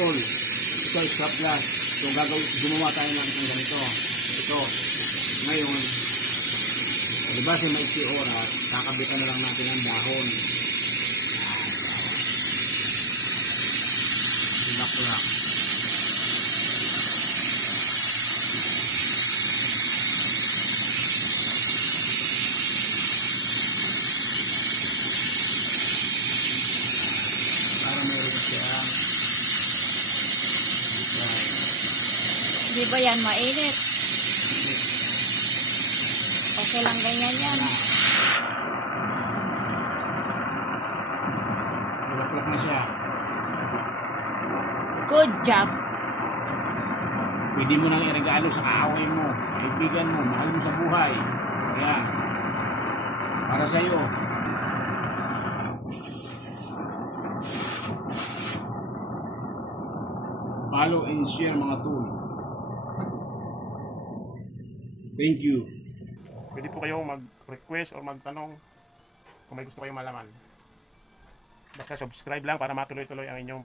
tol, ito ay scrap glass. So gumawa tayo ng isang ganito. Ito. Ngayon, diba sa maiksi oras, kakabitan na lang natin ang dahon. Lock. Di ba yan mainit? Okay lang ganyan yan. Lock na siya. Good job. Pwede mo nang iregalo sa kaaway mo, kaibigan mo, mahal mo sa buhay. Ayan. Para sa iyo. Follow and share mga tol. Thank you. Pwede po kayong mag-request o magtanong kung may gusto kayong malaman. Basta subscribe lang para matuloy-tuloy ang inyong